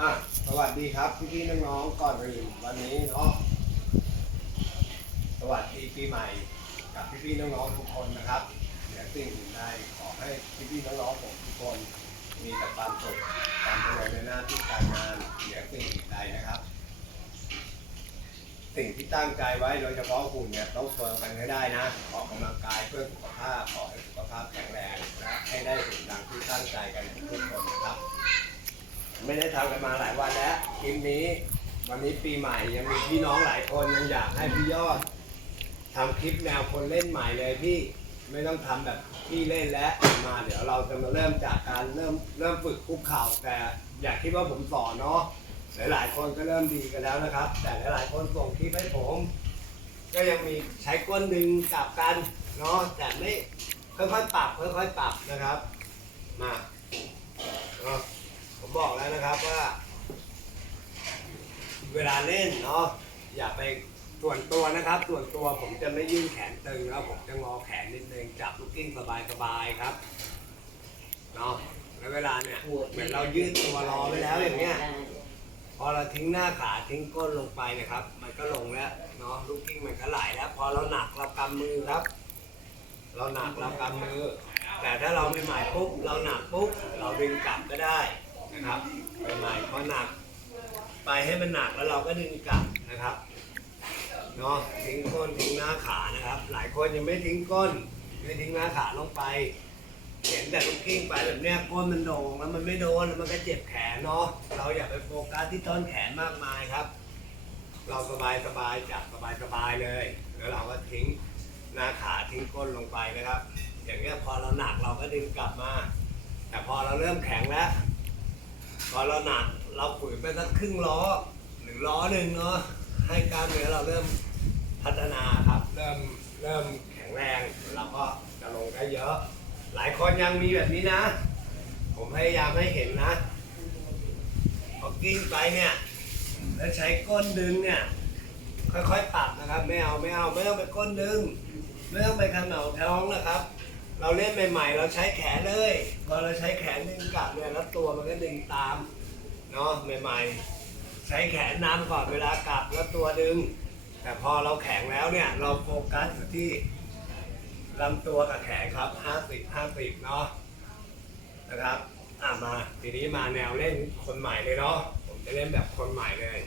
อะสวัสดีครับพี่พี่ๆน้องๆก่อนอื่นวันนี้เนาะสวัสดีปีใหม่กับพี่พี่ๆน้องๆทุกคนนะครับเหนือสิ่งอื่นใดขอให้พี่พี่ๆน้องๆผมทุกคนมีแต่ความสุขความเจริญในหน้าที่การงานเหนือสิ่งอื่นใดนะครับ สิ่งที่ตั้งใจไว้โดยเฉพาะหุ่นเนี่ยต้องเฟิร์มกันให้ได้นะออกกำลังกายเพื่อสุขภาพขอให้สุขภาพแข็งแรงและให้ได้สิ่งดังที่ตั้งใจกันทุกคนนะครับ ไม่ได้ทำกันมาหลายวันแล้วคลิปนี้ วันนี้ปีใหม่ยังมีพี่น้องหลายคนยังอยากให้พี่ยอดทำคลิปแนวคนเล่นใหม่เลยพี่ไม่ต้องทำแบบพี่เล่นแล้วมาเดี๋ยวเราจะมาเริ่มจากการเริ่มเริ่มฝึกคุกเข่าแต่อย่าคิดว่าผมสอนเนาะหลายๆคนก็เริ่มดีกันแล้วนะครับ แต่หลายๆคนส่งคลิปให้ผม ก็ยังมีใช้ก้นดึงกลับกันเนาะแต่ไม่ค่อยๆปรับค่อยๆปรับนะครับ มาเนาะ ผมบอกแล้วนะครับว่า เวลาเล่นเนาะอย่าไปส่วนตัวนะครับ ส่วนตัวผมจะไม่ยื่นแขนตึงแล้วผมจะงอแขนนิดนึงจับลูกกิ้งสบายๆครับเนาะแล้วเวลาเนี่ยเหมือนเรายืดตัวรอไว้แล้วอย่างเงี้ยพอเราทิ้งหน้าขาทิ้งก้นลงไปนะครับ มันก็ลงแล้วเนาะลูกกิ้งมันก็ไหลแล้ว พอเราหนักเรากำมือครับ เราหนักเรากำมือ แต่ถ้าเราไม่หมายปุ๊บเราหนักปุ๊บเราดึงกลับก็ได้ นะครับใหม่ๆพอหนัก ไปให้มันหนักแล้วเราก็ดึงกลับนะครับเนาะทิ้งก้นทิ้งหน้าขานะครับ หลายคนยังไม่ทิ้งก้นไม่ทิ้งหน้าขาลงไป เห็นแต่ลูกกิ้งไปแบบเนี้ยก้นมันโด่งแล้วมันไม่โดนแล้วมันก็เจ็บแขนเนาะเราอย่าไปโฟกัสที่ต้นแขนมากมายครับ เราสบายสบายจับสบายสบายเลย แล้วเราก็ทิ้งหน้าขาทิ้งก้นลงไปนะครับ อย่างเงี้ยพอเราหนักเราก็ดึงกลับมา แต่พอเราเริ่มแข็งแล้ว พอเราหนักเราฝืนไปสักครึ่งล้อ หรือล้อหนึ่งเนาะให้กล้ามเนื้อเราเริ่มพัฒนาครับ เริ่มเริ่มแข็งแรงเราก็จะลงได้เยอะ หลายคนยังมีแบบนี้นะ ผมพยายามให้เห็นนะพอกิ้งไปเนี่ยแล้วใช้ก้นดึงเนี่ยค่อยๆปรับนะครับ ไม่เอาไม่เอาไม่ต้องไปก้นดึงไม่ต้องไปขนาดท้องนะครับ เราเล่นใหม่ๆ เราใช้แขนเลยพอเราใช้แขนดึงกลับเนี่ยแล้วตัวมันก็ดึงตามเนาะใหม่ๆ ใช้แขนนำก่อนเวลากลับแล้วตัวดึง แต่พอเราแข็งแล้วเนี่ยเราโฟกัสอยู่ที่ลำตัวกับแขนครับ50 50เนาะนะครับอะมาทีนี้มาแนวเล่นคนใหม่เลยเนาะผมจะเล่นแบบคนใหม่เลย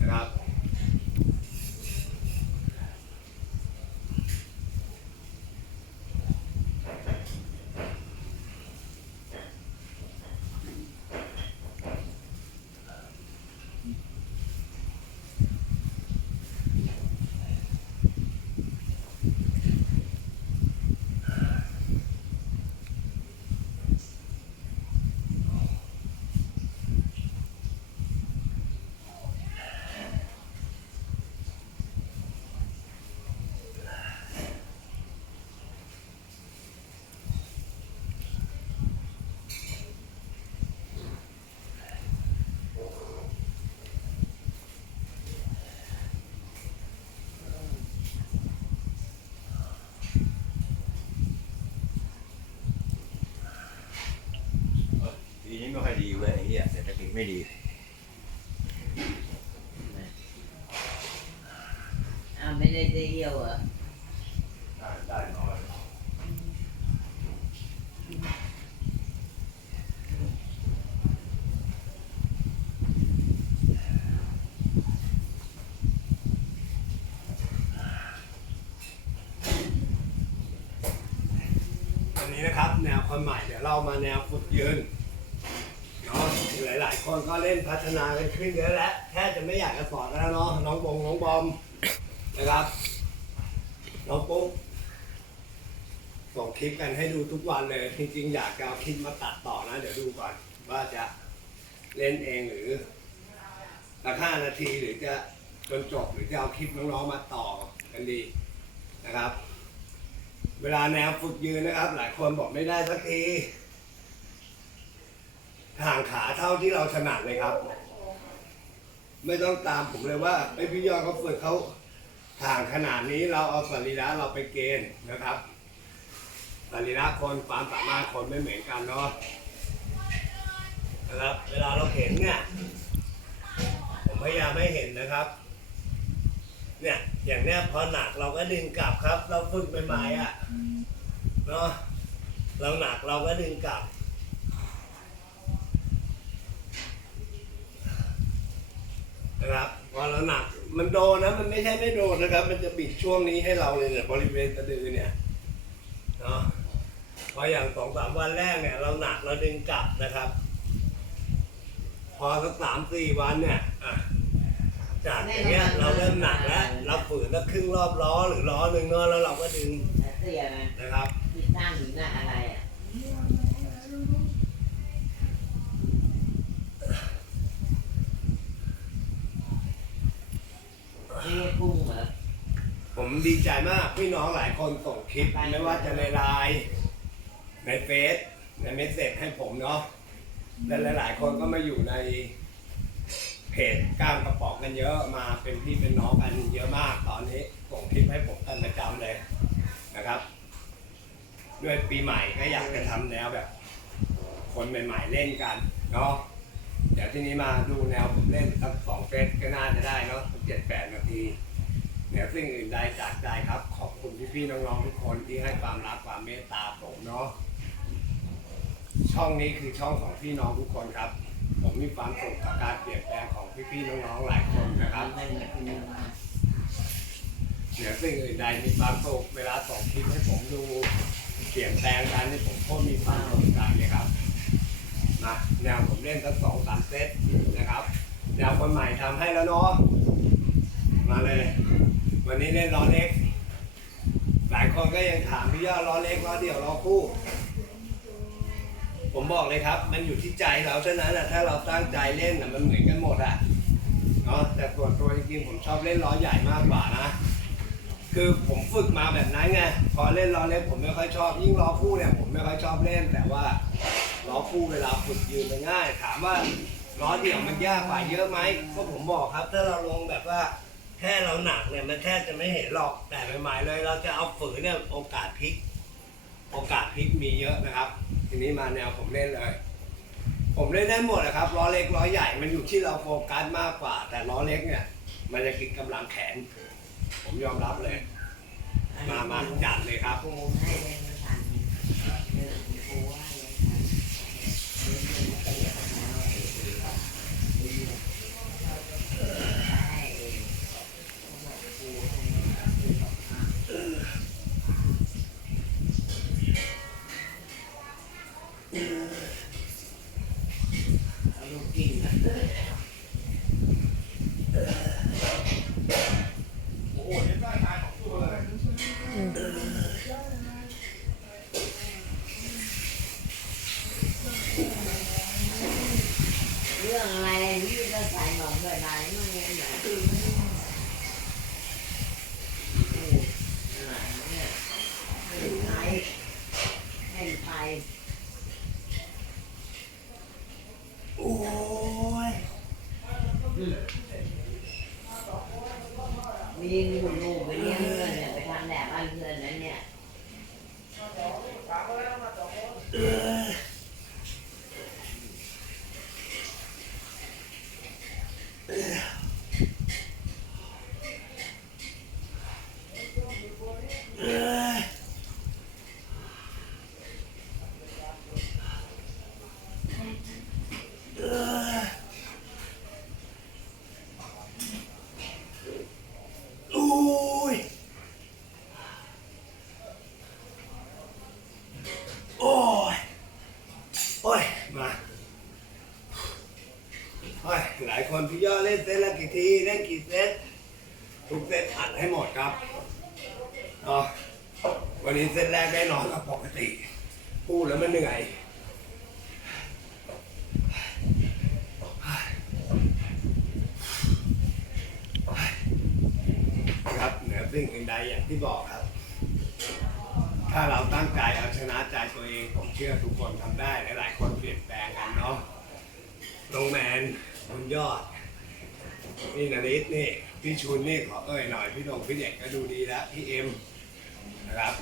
นะครับ ปีนี้ไม่ค่อยดีเว้ยไอ้เหี้ยเศรษฐกิจ ไม่ดีอ่าไม่ได้เที่ยวเหรอได้ได้น้อยวันนี้นะครับ แนวคนใหม่เดี๋ยวเรามาแนวฝึกยืนเนาะหลายๆ คนก็เล่นพัฒนากันขึ้นเยอะแล้วแค่จะไม่อยากจะสอนแล้วเนาะน้องบงน้องบอมนะครับ น้องปุ๊กส่งคลิปกันให้ดูทุกวันเลย จริงๆ อยากจะเอาคลิปมาตัดต่อนะ เดี๋ยวดูก่อนว่าจะเล่นเองหรือสักห้านาทีหรือจะจนจบหรือจะเอาคลิปน้องๆมาต่อกันดีนะครับ เวลาแนวฝึกยืนนะครับ หลายคนบอกไม่ได้สักที ห่างขาเท่าที่เราถนัดเลยครับ ไม่ต้องตามผมเลยว่าไอพี่ยอดเขาฝึกเขาห่างขนาดนี้เราเอาสรีระเราไปเกณฑ์นะครับสรีระคนความสามารถคนไม่เหมือนกันเนาะนะครับเวลาเราเห็นเนี่ยผมพยายามไม่เห็นนะครับ เนี่ยอย่างเนี้ยพอหนักเราก็ดึงกลับครับ เราฝึกใหม่ๆอะเนาะเราหนักเราก็ดึงกลับ นะครับพอเราหนักมันโดนนะ มันไม่ใช่ไม่โดนนะครับ มันจะบิดช่วงนี้ให้เราเลยเนี่ยบริเวณสะดือเนี่ยเนาะพออย่างสองสามวันแรกเนี่ย เราหนักเราดึงกลับนะครับ พอสักสามสี่วันเนี่ยอะจากอย่างเงี้ยเราเริ่มหนักแล้วเราฝืนสักครึ่งรอบล้อหรือล้อหนึ่งเนาะแล้วเราก็ดึงแต่เตี้ยนะนะครับ ที่ตั้งอยู่หน้าอะไรอะนี่กุ้งเหรอ ผมดีใจมากพี่น้องหลายคนส่งคลิปไม่ว่าจะในไลน์ในเฟซในเมสเซจให้ผมเนาะและหลายๆ คนก็มาอยู่ในเพจก้ามกระป๋องกันเยอะมาเป็นพี่เป็นน้องกันเยอะมากตอนนี้ส่งคลิปให้ผมกันประจำเลยนะครับ ด้วยปีใหม่ก็อยากจะทำแนวแบบ คนใหม่ๆเล่นกันเนาะเดี๋ยวที่นี้มาดูแนวผมเล่นสักสองเฟสก็น่าจะได้เนาะเจ็ดแปดนาที เหนือสิ่งอื่นใดจากใจครับ ขอบคุณพี่ๆน้องๆทุกคนที่ให้ความรักความเมตตาผมเนาะช่องนี้คือช่องของพี่น้องทุกคนครับ ผมมีความสุขกับการเปลี่ยนแปลงของพี่ๆน้องๆหลายคนนะครับเหมือนคุณมาเหนือสิ่งอื่นใดมีความสุขเวลาส่งคลิปให้ผมดูเปลี่ยนแปลงกันนี่ผมโคตรมีความสุขใจเลยครับนะแนวผมเล่นสักสองสามเซตนะครับแนวคนใหม่ทำให้แล้วเนาะมาเลย วันนี้เล่นล้อเล็ก หลายคนก็ยังถามพี่ยอดล้อเล็กล้อเดี่ยวล้อคู่ ผมบอกเลยครับ มันอยู่ที่ใจเราเท่านั้นนะถ้าเราตั้งใจเล่นนะมันเหมือนกันหมดอะเนาะแต่ส่วนตัวจริงๆผมชอบเล่นล้อใหญ่มากกว่านะ คือผมฝึกมาแบบนั้นไงพอเล่นล้อเล็กผมไม่ค่อยชอบยิ่งล้อคู่เนี่ยผมไม่ค่อยชอบเล่น แต่ว่าล้อคู่เวลาฝึกยืนมันง่าย ถามว่าล้อเดี่ยวมันยากกว่าเยอะไหมก็ผมบอกครับ ถ้าเราลงแบบว่า แค่เราหนักเนี่ยมันแทบจะไม่เห็นหรอกแต่ใหม่ๆเลย เราจะเอาฝืนเนี่ยโอกาสพลิก โอกาสพลิกมีเยอะนะครับ ทีนี้มาแนวผมเล่นเลย ผมเล่นได้หมดนะครับล้อเล็กล้อใหญ่มันอยู่ที่เราโฟกัสมากกว่า แต่ล้อเล็กเนี่ย มันจะกินกำลังแขน ผมยอมรับเลย มามาจัดเลยครับกูให้เล่นไม่ทันเออกูว่าเล่นทันเล่นเล่นเตี้ยแล้วไอ้เหี้ยใช่เองเขาบอกกูให้เล่นกูบอกห้ามเอาลูกกินนะ เรื่องอะไรนี่ก็ใส่หมอกเลยนายมันยังไงเนี่ยให้ไปให้ไป โอ้ย มีหนูหนูไปเลี้ยงเพื่อนเนี่ยไปทำแบบบ้านเพื่อนนั้นเนี่ย โอ้ยโอ้ยโอ้ยมาโอ้ยหลายคนพี่ยอดเล่นเซตละกี่ ทีเล่นกี่เซตทุกเซตอัดให้หมดครับเนาะวันนี้เซตแรกได้นอนกับปกติ พูดแล้วมันเหนื่อยครับเหนือสิ่งอื่นใดอย่างที่บอกครับ ถ้าเราตั้งใจเอาชนะใจตัวเอง ผมเชื่อทุกคนทำได้หลายๆคนเปลี่ยนแปลงกันเนาะลงแมนบนยอด นี่นาริสนี่พี่ชุนนี่ขอเอ่ยหน่อยพี่ดงพี่เด็กก็ดูดีแล้วพี่เอ็มนะครับ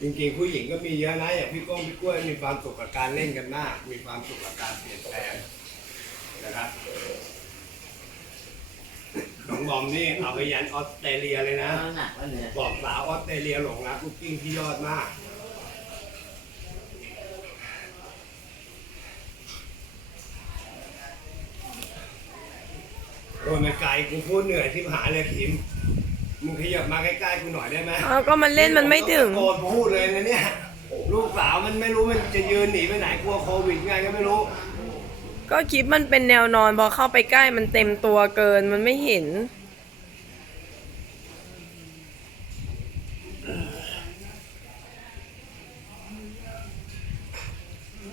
จริงๆผู้หญิงก็มีเยอะนะอย่างพี่ก้องพี่กล้วยมีความสุขกับการเล่นกันมาก มีความสุขกับการเปลี่ยนแปลงนะครับน้องบอมนี่เอาไปยันออสเตรเลียเลยนะน้ำหนักก็เหนือบอกสาวออสเตรเลียหลงรักลูกกิ้งที่ยอดมาก โอ้ยมันไกลกูพูดเหนื่อยที่หายเลยขิมมึงขยับมาใกล้ๆกูหน่อยได้ไหมเอาก็มันเล่นมันไม่ถึงโกนพูดเลยนะเนี่ย ลูกสาวมันไม่รู้มันจะยืนหนีไปไหนกลัวโควิดไงก็ไม่รู้ ก็คลิปมันเป็นแนวนอนพอเข้าไปใกล้มันเต็มตัวเกินมันไม่เห็น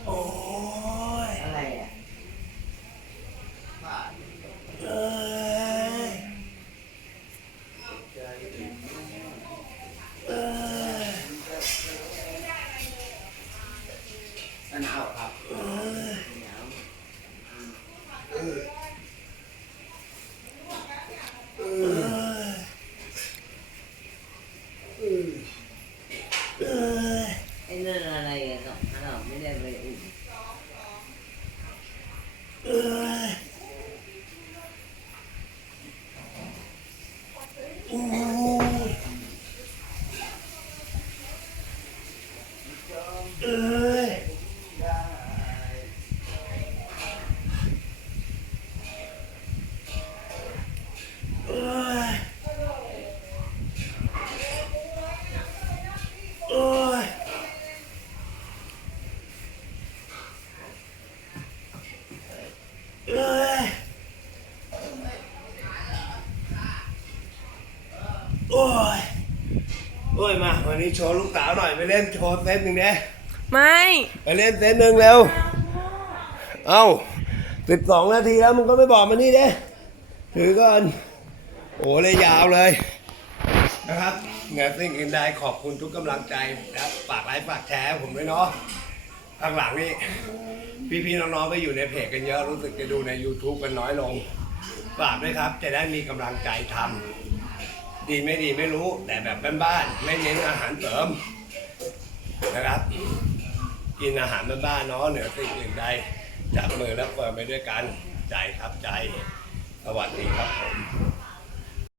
โอ้ย อะไรอะ เอ้ยเอ้ย หนาวครับหนาว เอ้ย ไอ้นั่นอะไรอะสองพันเราไม่ได้ไปอุ่น เอ้ยโอ้ย เอ้ยเอ้ยโอ้ยโอ้ย โอ้ย มา วันนี้โชว์ลูกสาวหน่อย ไปเล่นโชว์เซตหนึ่งเด้ ไม่ไปเล่นเซตหนึ่งเร็ว เอ้าสิบสองนาทีแล้วมึงก็ไม่บอกมานี่เด้ถือก่อน โอ้เลยยาวเลย นะครับเหนือสิ่งอื่นใดขอบคุณทุกกำลังใจนะครับฝากไลค์ฝากแชร์ผมด้วยเนาะข้างหลังนี่พี่ๆน้องๆไปอยู่ในเพจกันเยอะรู้สึกจะดูใน YouTube กันน้อยลงฝากด้วยครับ จะได้มีกำลังใจทำดีไม่ดีไม่รู้แต่แบบบ้านๆไม่เน้นอาหารเสริมนะครับ กินอาหารบ้านๆเนาะเหนือสิ่งอื่นใดจับมือแล้วเปิดไปด้วยกันใจครับใจ สวัสดีครับผม